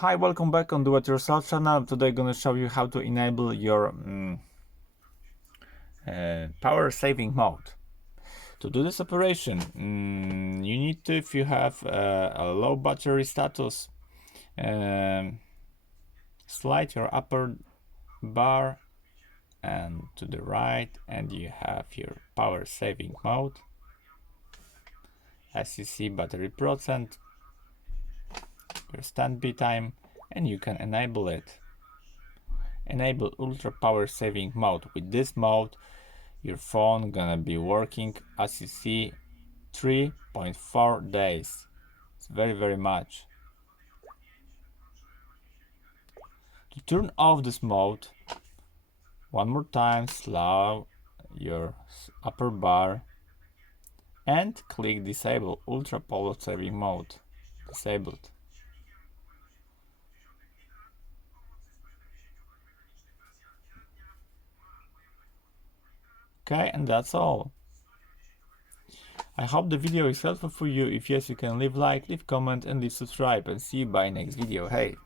Hi, welcome back on Do It Yourself channel. Today I'm gonna show you how to enable your power saving mode. To do this operation, you need to, if you have a low battery status, slide your upper bar and to the right, and you have your power saving mode. As you see, battery percent, your standby time, and you can enable it. Enable ultra power saving mode. With this mode, your phone gonna be working, as you see, 3.4 days. It's very much. To turn off this mode, one more time slide your upper bar and click disable ultra power saving mode. Disabled. Okay, and that's all. I hope the video is helpful for you. If yes, you can leave like, leave comment and leave subscribe, and see you by next video. Hey!